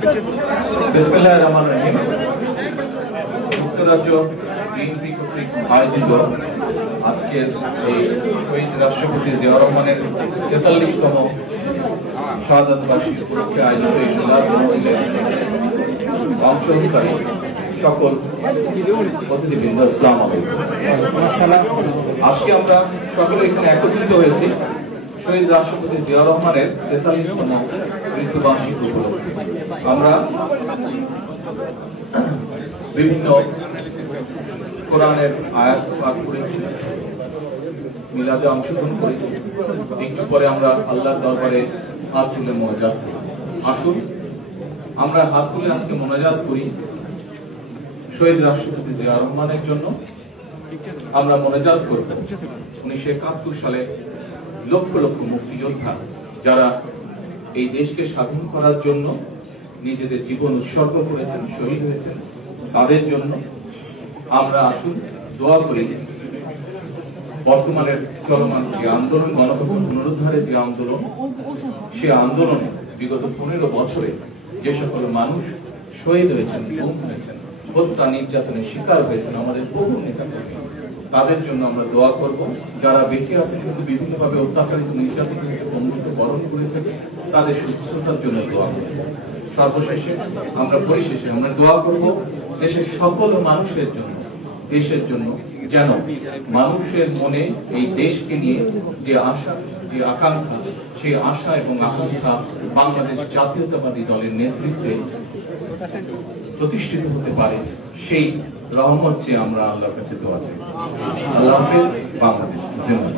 বিসমিল্লাহির রহমানির রহিম। যুক্তরাজ্য বিএনপি কর্তৃক আয়োজিত আজকের এই শহীদ রাষ্ট্রপতি জিয়াউর রহমানের ৪৩তম শাহাদাত বার্ষিকী উপলক্ষে আয়োজিত এই মিলাদ মাহফিলে অংশগ্রহণকারী সকল অতিথিবৃন্দ, আসসালামু আলাইকুম। আজকে আমরা সকলে এখানে একত্রিত হয়েছি শহীদ রাষ্ট্রপতি জিয়াউর রহমানের ৪৩তম মৃত্যুবার্ষিকী উপলক্ষে। আমরা বিভিন্ন কোরআনের আয়াত পাঠ করেছি, মিলাদে অংশগ্রহণ করেছি। একটু পরে আমরা আল্লাহর দরবারে হাত তুলে মোনাজাত করি। আসুন আমরা হাত তুলে আজকে মোনাজাত করি শহীদ রাষ্ট্রপতি জিয়াউর রহমানের জন্য। আমরা মোনাজাত করব 1971 সালে লক্ষ লক্ষ মুক্তিযোদ্ধা যারা এই দেশকে স্বাধীন করার জন্য নিজেদের জীবন উৎসর্গ করেছেন, শহীদ হয়েছেন, তাদের জন্য। আমরা আসুন দোয়া করি বর্তমানের চলমান যে আন্দোলন, গণতন্ত্র পুনরুদ্ধারের যে আন্দোলন, সে আন্দোলনে বিগত 15 বছরে যে সকল মানুষ শহীদ হয়েছেন, গুম হয়েছেন, হত্যা নির্যাতনের শিকার হয়েছেন, আমাদের বহু নেতা কর্মী, তাদের জন্য আমরা দোয়া করব। যারা বেঁচে আছেন কিন্তু বিভিন্নভাবে অত্যাচারিত, নির্যাতিত, বন্ধুত্ব বরণ করেছেন, তাদের সুস্থতার জন্য দোয়া করব। সর্বশেষে পরিশেষে আমরা দোয়া করব দেশের সকল মানুষের জন্য, দেশের জন্য, যেন মানুষের মনে এই দেশকে নিয়ে যে আশা, যে আকাঙ্ক্ষা, সেই আশা এবং আকাঙ্ক্ষা বাংলাদেশ জাতীয়তাবাদী দলের নেতৃত্বে প্রতিষ্ঠিত হতে পারে। সেই রহমত চেয়ে আমরা আল্লাহর কাছে দোয়া চাই। আল্লাহ হাফেজ। বাংলাদেশ জিন্দাবাদ।